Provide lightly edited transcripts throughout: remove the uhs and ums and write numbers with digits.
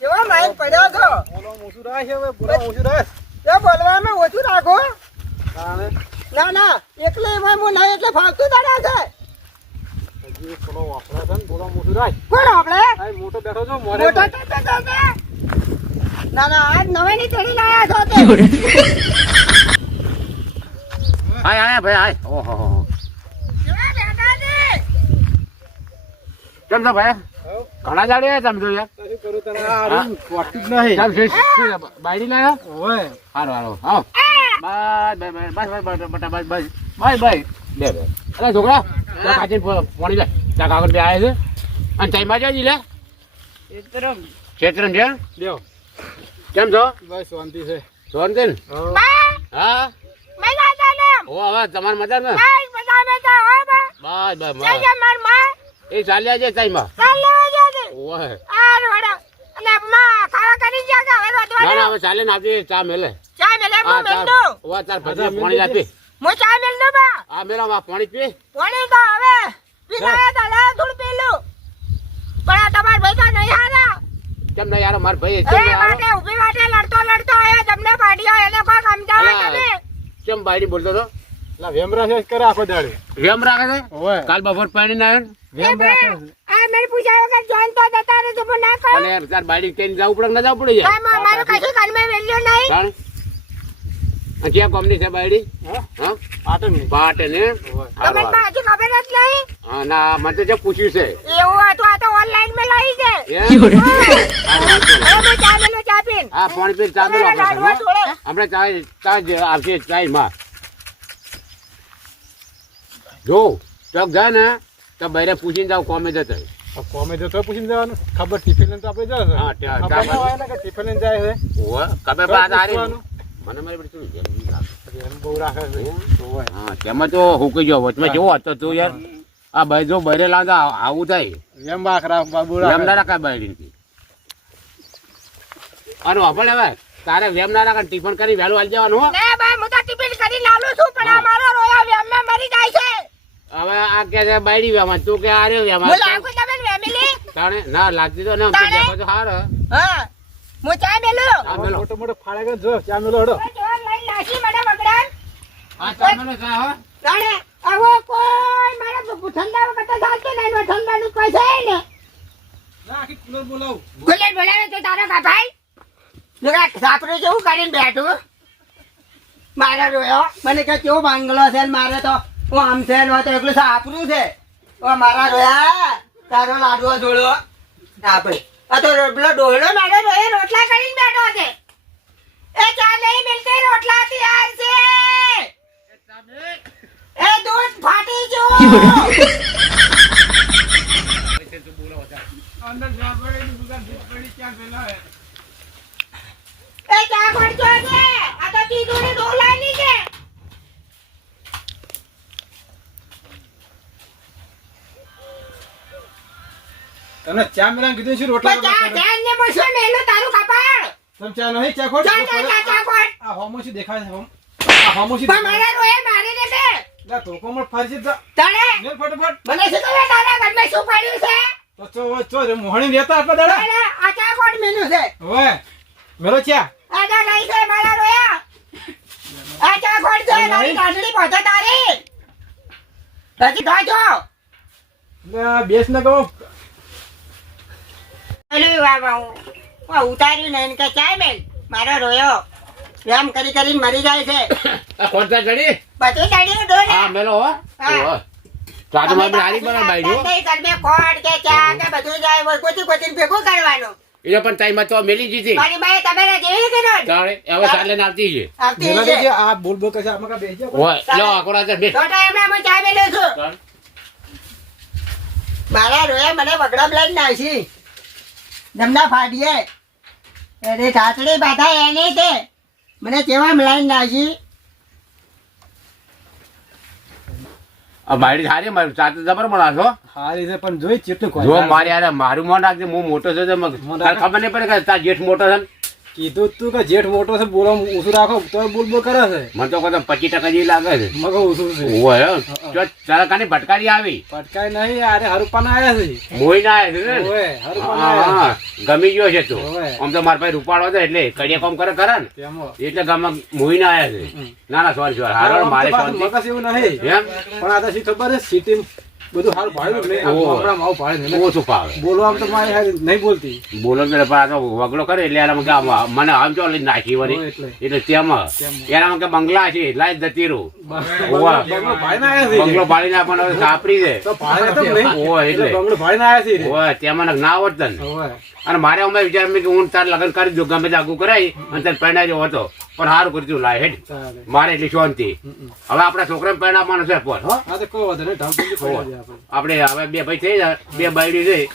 કેવા માઇન પડ્યા છો બોલો ઓછું રાખ હવે બોલો ઓછું રાખ એ બોલવામાં ઓછું રાખો તાણે ના ના એટલે એમાં હું નહીં એટલે ફાલતુ દાડા છે હજી થોડો વાપરા છે ને બોલો ઓછું રાખ કોણ આપણે આ મોટો બેઠો છો મોરે મોટો ના ના આજ નવેની ચડી લાયા છો તે આય ભાઈ આય ઓહો કેવા બેઠા છે કેમ છો ભાઈ ઘણા જાડે તમે તો યાર શું કરું તને આ રૂમ વાટતું જ નહીં ચાલ બાયડી લાયો ઓય હારો હારો આવ બસ બાય બે અરે છોકરા કાચી પાણી લે ચા કાગળ બે આવ્યા છે અને ચાઈમાં જાજી લે ક્ષેત્રમ છે લ્યો કેમ છો બસ શાંતિ છે શાંતિ ને હા મજા ચાલે ઓ હવે તમારે મજા ને બસ મજા હો બા બસ જય માર માં એ ચાલ્યા છે ચાઈમાં ચાલે જજે ઓય આ રોડા અને માં ખાવા કરી જા કે હવે ના ના હવે ચાલે ને આપી ચા મેલે ચા મેલે મો મેલતો ઓવા ચાર ભજીયા પાણી આપી મો ચા મેલતો બા આ મેલા પાણી પી પાણી તો હવે પીનાયા તા લા થોડું પીલું પણ આ તમાર ભાઈ તો નહીં હારા કેમ ના યાર માર ભાઈ એ માટે ઉભી માટે લડતો આયા તમને પાડ્યો એને કોઈ સમજાવે તમે કેમ બાયડી બોલતો તો લા વેમરા છે કરે આખો દાડી વેમ રાખે છે ઓય કાલ બપોર પાણી ના આવ્યો વેમ રાખે આ મેરે પૂછાયો કે જોન તો જતા રે તું ના કર અને યાર તાર બાયડી કઈ જવું પડે ના જવું પડે યાર મારું કશું કાનમાં વેલ્યો નહીં જાણ આ ક્યાં કોમની છે બાયડી હા પાટે ને તમને બાજુ ખબર જ નહીં હા ના મને તો જે પૂછ્યું છે એવું હતું આ તો ઓનલાઈન મે લઈ છે એમ? હવે હું ચા મેલો ચા પીન હા પાણી પી ચા મેલો લાડવા જોડે આપણે ચા જ આવશે ચાય માં જો ચોક જાય ને તો બૈરે પૂછીને જાવ કોમે જતો કોમે જતો પૂછીને જવાનું ખબર ટિફિન લઈને તો આપણે જાય હા, ત્યાં ખબર ના હોય ને કે ટિફિન લઈને જાય છે ઓવે ખબર બાદ આરી પૂછવાનું. મને મારી બધી એમ બહુ રાખે છે ઓય હા તેમાં તો હુકી ગયો વચમાં જેવો હતો તું યાર આ ભાઈ જો બૈરે લાંદા આવું થાય એમ બાખરા બાબુ વેમ રાખે ના રાખાય બાયડી અરે વાપણ હવે તારે વેમ ના રાખે ટિફિન કરી વહેલું હાલ જવાનું હો ના ભાઈ હું તો ટિફિન કરી લાલું છું પણ આ મારો રોયા વેમમાં મરી જાય છે હવે આ કે છે બાયડી વેમાં તું કે આરે હું વેમાં લાગુ તમે ફેમિલી તાણે ના લાગતી તો ના તાણે? દેખો તો હારો હા હું ચા મેલો હા મેલો મોટો મોટો ફાળે કે જો ચા મેલો હડો જોન લઈ નાસી મને વગડાન હા ચા મેલો ચા હો તાણે આવો કોઈ મારા ઠંડા વખત ચાલતો નહીં ને ઠંડાનું કોઈ છે ને ના આખી કુલર બોલાવ ગુલેટ બોલાવે તો તારો કાપાઈ લુગા સાપરું જેવું કરીને બેઠું મારે રોયો મને કે કેવો બાંગલો છે ને મારે તો હું આમ છે ને તો એકલું સાપરું છે ઓ મારા રોયા તારો લાડવો જોડો આપણે આ તો પેલો ડોહલો મારો રોયો રોટલા કરીને બેઠો છે એ ચા નહીં મિલતી રોટલા તૈયાર છે એ દૂધ ફાટી ગયું એ ચા પડજો છે આ તો તીધું ડોલાની છે તને ચા મેલા કીધું છે રોટલા પણ ચા ચા ને મસો મેલું તારું કપાળ તમ ચા નહીં ચા ખોટ ચા ચા ચા ચા કોણ આ હોમોસી દેખાય છે આ હોમોસી પણ મારા રોયા મારે ને બે લા તો કોમળ ફરજી દા તને ને ફટાફટ મને શું ખબર તારા ઘરમાં શું પડ્યું છે તો ચો મોહણી રહેતા આટલા દાડા તને આ ચા કોણ મેલું છે ઓય મેલો ચા આ ચા નહીં છે મારા રોયા આ ચા કોણ છે તારી કાંડળી પહોંચે તારી હજી ખાજો ના બેસ ન કહો પેલું ઉતાર્યું નહીં કે ચા મેલ મારો રોયો એમ કરી કરીને મરી જાય છે આ ખોટા ચડી બધું ચડ્યું ડોલે હા મેલો હો હા. ચા તો મારી હારી બના બાયડી હો ખોટ કે ચા કે બધું જાય કોચી કોચી ભેગું કરવાનું એ પણ ટાઈમ તો મેલી જીતી મારી બાઈ તમે જેવી કે નો તારે હવે ચાલે ને આવતી છે આવતી મેલા છે જે આ બોલ બોલ કશે આમાં કા બેસી જા ઓય લો આકોડા છે બે તો ટાઈમે અમે ચા મેલ્યો છું મારા રોયા મને વગડા લઈને નાખી જમના ફાડીએ અરે ઠાટડી બાધા એને તે મને કેવા મલાઈને નાખી આ બાયડી હારી મારું ચા તો જબર બનાવશો હારી છે પણ જોઈ ચેટલું કોઈ જો મારી યાર મારું મોં રાખજે હું મોટો છે તો તારે ખબર નહીં પડે કે તાર જેઠ મોટો છે ને કીધું જ તું કે જેઠ મોટો છે બોલો ઊંચું રાખો તો બોલ બોલ કરે છે મને તો કહો 25% જેવી લાગે છે મગો ઊંચું છે ઓય જો તારા ભટકારી આવી પટકાય નહીં અરે હરુપાના આયા છે મોઈ ના આવે છે ને ઓય હરુપાના આયા હા ગમી ગયો છે તું ઓવે. આમ તો મારા ભાઈ રૂપાળો હતો એટલે કડિયા કામ કરે ને તેમાં એટલે ગામમાં મોઈ ના આવ્યા છે ના ના સોરી હારો મારે શાંતિ મગસ એવું નહીં એમ પણ આ તો શી ખબર છે સિટી બધું હારું ભાડ્યું નહીં આ ઓહો. ગામડામાં આવું ભાડે નહીં ઓછું ફાવે બોલવા તો મારી હારી નહીં બોલતી બોલો ને પણ આ તો વગડો કરે એટલે એનામાં કે આમ મને આમ ચો લઈને નાખી વળી ઓય એટલે એટલે તેમાં એનામાં કે બંગલા છે લાઈ જતી રહું ઓવા. બંગલો ભાઈને આયા છે બંગલો પાડીને આપણને હવે સાપરી છે તો ભાડે તો નહીં ઓય એટલે બંગલો ભાઈને આયા છે રે. ઓય તેમાં ના આવત તને ઓય અને મારે અમે વિચાર મેં કે હું તાર લગ્ન કરી દઉં ગમે તે આગું કરાય અને તાર પહેણા જેવો હતો પણ સારું કર્યું લાય હેડ ચાલે મારે એટલી શાંતિ હવે આપણા છોકરાને પહેણાવવાનો છે પર હો આ તો કોઈ વાંધો નહીં ઢાંકી પડી જાય આપણે આપણે હવે બે ભાઈ થઈ જાય બે બાયડી થઈ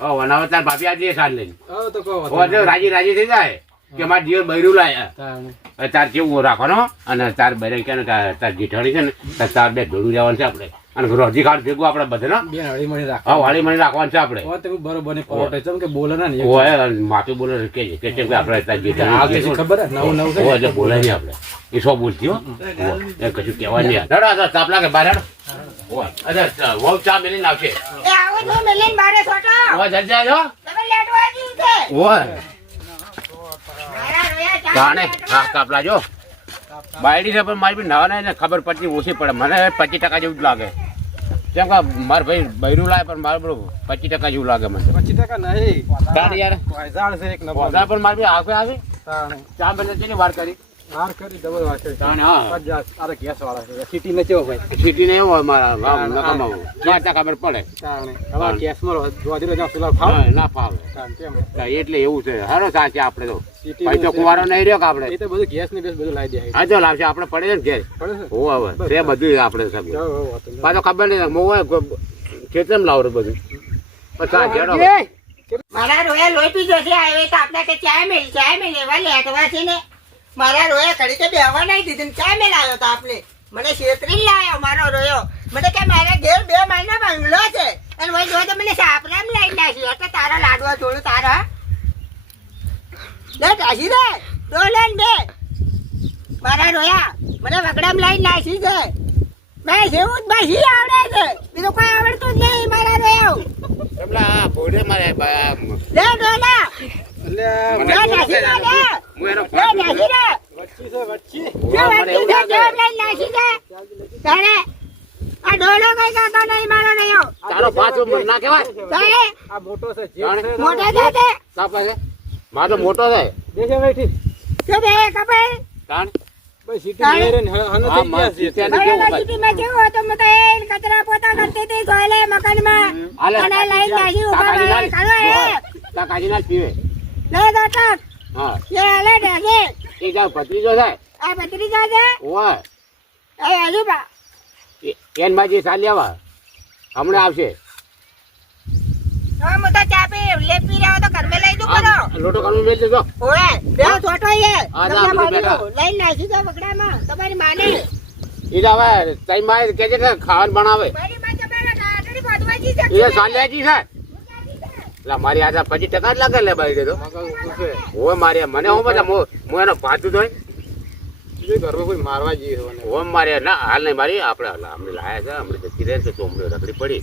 ઓહો હો અને હવે તાર ભાભી આજે સાલ લઈને હવે તો કોઈ હો વાંધો જો રાજી રાજી થઈ જાય કે મારા જીવન બૈરું લાય નહીં. હવે તાર કેવું રાખવાનો અને તાર બૈરા કે ને કે તાર જીઠાણી છે ને તાર બે જોડું જવાનું છે આપણે અને રોજી ખાડ ભેગું આપણે બધે ને બે હળી મળી રાખ હા વાળી મને રાખવાનું છે આપણે તમે બરોબર ને પરોઠે ચમ કે બોલે ના ને ઓય માથું બોલે કે છે કે આપણે તાર આવતી જીઠાણી ખબર હે નવું નવું ઓય એટલે બોલે નહીં આપણે એ સો બોલતી હો એ કશું કહેવા નહીં હેડો તાપ લાગે બહાર હેડો ઓય અચ્છા વહુ ચા મેલીને આવશે એ આવો તો મેલીન બારે છોટો ઓય જલ્દી આવજો તમે લેટવા આવ્યું છે ઓય મારા રોયા ચા જાણે લેટવા. હા કાપલા જો બાયડી છે પણ મારી બી નવા ને ખબર પડતી ઓછી પડે મને 25% જેવું જ લાગે કેમ કે મારા ભાઈ બૈરું લાવે પણ મારે બધું 25% જેવું લાગે મને 25% નહીં તાણ યાર વાયઝાડ છે એક નંબર પોતા પણ મારી બી આગળ આવી તાણે ચા બને તેની વાર કરી હાર કરી ડબલ વાત છે તાણ હા અરે ગેસ વાળા છે સિટી ને કેવો ભાઈ સિટી ને એવું હોય મારા ગામ નકામાં ક્યાં ત્યાં ખબર પડે તાણે હવે ગેસ માં જોધી રહ્યો સુલા ખાવ હા, ના ફાવે તાણ કેમ એટલે એવું છે હારો સાચી આપણે તો સિટી ભાઈ તો કુવારો નહીં રહ્યો કે આપણે એ તો બધું ગેસ ની બેસ બધું લાવી દે હા જો લાવશે આપણે પડે છે ને ઘેર પડે છે હોવ હવે છે બધું આપણે સબ જાઓ, જાઓ, વાતો નહીં. પાછો ખબર નહીં મોય કેટલેમ લાવરું બધું પણ ચા જેડો મારા રોયા લોહી પી જશે આવે તો આપણે કે ચા મેલ એવા લેટવા છે ને મારા રોયા ઘડી કે બેહવા નહીં દીધી ને ચા મેલ આવ્યો તો આપણે મને છેતરી લાયો મારો રોયો મને કે મારા ઘેર 2 માળનો બંગલો છે અને ભાઈ જો તો મને સાપરામ લઈ નાખી એટલે તારા લાડવા જોડું તારા લે કાશી રે ડોલન બે મારા રોયા મને વગડામ લઈ નાખી છે મેં જેવું જ બસી આવડે છે બીજું કોઈ આવડતું જ નહીં મારા રોયો એમલા ફોડે મારે લે ડોલા એટલે મને લે નાખી દે લે હું એનો લે નાખી દે વચ્ચી છે વચ્ચી જો મને એવું વચ્ચે લાગે જો લઈ નાખી દે તારે આ ડોલો કઈ કાતો નહીં મારો નયો તારો પાછો મન ના કહેવાય તારે આ મોટો છે તાણે. જેઠ છે મોટા જાતે સાપા છે મારો મોટો છે દેશે બેઠી કે બે કપડ તાણ ભાઈ સિટી મેરે ને હન હા, થઈ ગયા છે ત્યાં મારા કેવું ભાઈ? સિટીમાં કેવું હતું મત એ કચરા પોતા કરતી હતી સોયલે મકાનમાં હાલે. અને લઈ નાખી ઉભા ભાઈ કાઢો એ તા કાઢી ના જ પીવે લે દાટક હા લે હાલે ઢેગે એ જાવ ભત્રીજો છે આ ભત્રીજા છે ઓય એ હજુ બા એન માં જે ચાલી આવા હમણાં આવશે હવે હું તો ચા પી લેપી રહ્યો તો ઘરમાં લઈ દઉં કરો લોટો કાઢું મેલ દેજો ઓએ બે છોટો એ આ તમને ના, આપણે બાજુ લઈ નાખી દો બકડામાં તમારી માને એ તો હવે તઈ માં કે છે કે ખાવાનું બનાવે મારી માં તમારા ડાટડી ગોતવાજી છે એ સાલિયાજી છે લા મારી આજા 25% જ લાગે લે ભાઈ તો ઓય મારી મને હું બધા હું એનો પાછું તો જે ઘરમાં કોઈ મારવા જઈએ હોને ઓમ મારે ના હાલ નહીં મારી આપણે હમણાં લાયા છે હમણાં જતી રહે છે તો હમણાં રખડી પડી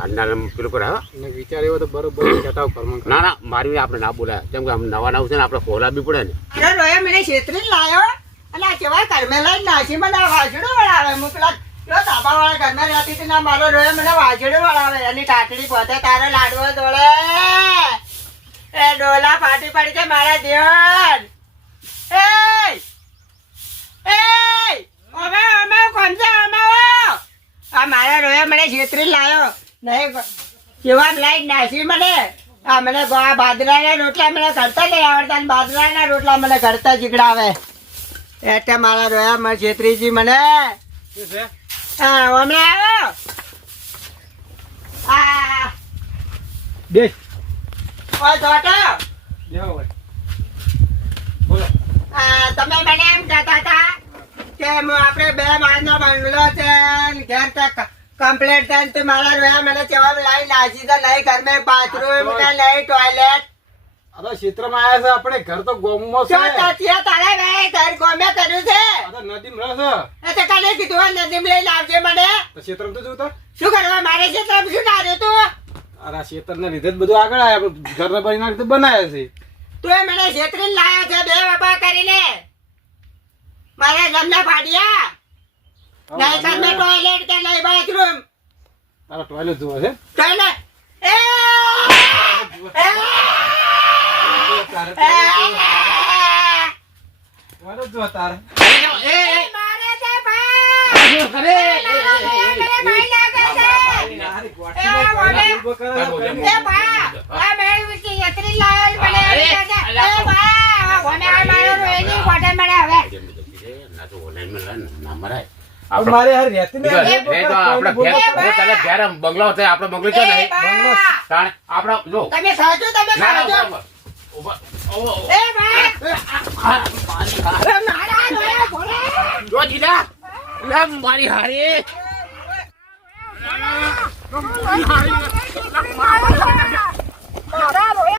હાલના પેલું કરે હા ને વિચાર એવો તો બરોબર કટાવ કરવાનું ના ના મારી આપણે ના બોલાય કેમ કે નવા નવું છે ને આપણે ખોલા બી પડે ને અરે રોયા મને છેતરી લાયો અને આ કેવા ઘરમાં લઈ નાખી મને આ વાજડું વળાવે હું પેલા પેલો તાપા વાળા ઘરમાં રહેતી હતી ના મારો રોયો મને વાજડું વળાવે એની ટાટડી પોતે તારો લાડવો દોડે એ ડોલા ફાટી પડી છે મારા દેવન એ અમે કોણ છે અમે આ મારા રોયા મને છેતરી લાયો નહીં કેવા લાઈટ નાખી મને આ મને બાજરાના રોટલા મને કરતા નહીં આવડતા અને બાજરાના રોટલા મને કરતા જીગડાવે એટલે મારા રોયા મને છેતરીજી મને શું છે હા હમણાં આવ્યો આ દેશ ઓય જોટો લેવો ભાઈ બોલો તમે મને એમ કહેતા હતા કે આપણે 2 માળનો બંગલો છે ને ઘેર તક કમ્પ્લીટ થાય ને તો મારા રોયા મને જવાબ લાવી નાખી તો નહીં ઘરમાં બાથરૂમ કે નહીં ટોયલેટ આ તો ક્ષેત્રમાં આયા છે આપણે ઘર તો ગોમમાં છે શું તાત્યા તારા ભાઈ ઘર ગમે કર્યું છે આ તો નદીમાં રહે છે એ તો કાલે કીધું હોય નદીમાં લઈને આવજે મને તો ક્ષેત્રમાં તો જોતા શું કરવા મારે છે તરફ શું ડાર્યું તું અરે આ ક્ષેત્રને લીધે જ બધું આગળ આવ્યા ઘરના બનીના રીતે બનાવ્યા છે તું એ મને છેતરીને લાયો છે બે બાબા કરીને મારા ઘરના ફાડ્યા નહીં ઘરમાં ટોયલેટ કે નહીં બાથરૂમ તારા ટોયલેટ જોવા છે ટોયલેટ એ ટોયલેટ જોવા તારે મારે છે ભાઈ ભાઈ લાગે છે એ બા આ મેં વિશે છેતરીને લાયો મને એ બા કોને આ મારો રોઈની કોટે મને હવે ના તો ઓનલાઈન ના મરાય હવે મારે યાર રહેતી ને એ તો આપણે ઘેર બંગલો છે આપણો બંગલો છે ને બંગલો તાણે આપણો જો તમે ખાજો તમે ના ખાજો ના ઉભા એ બા મારા રોયા ભોળે જો જીલા લે મારી હારી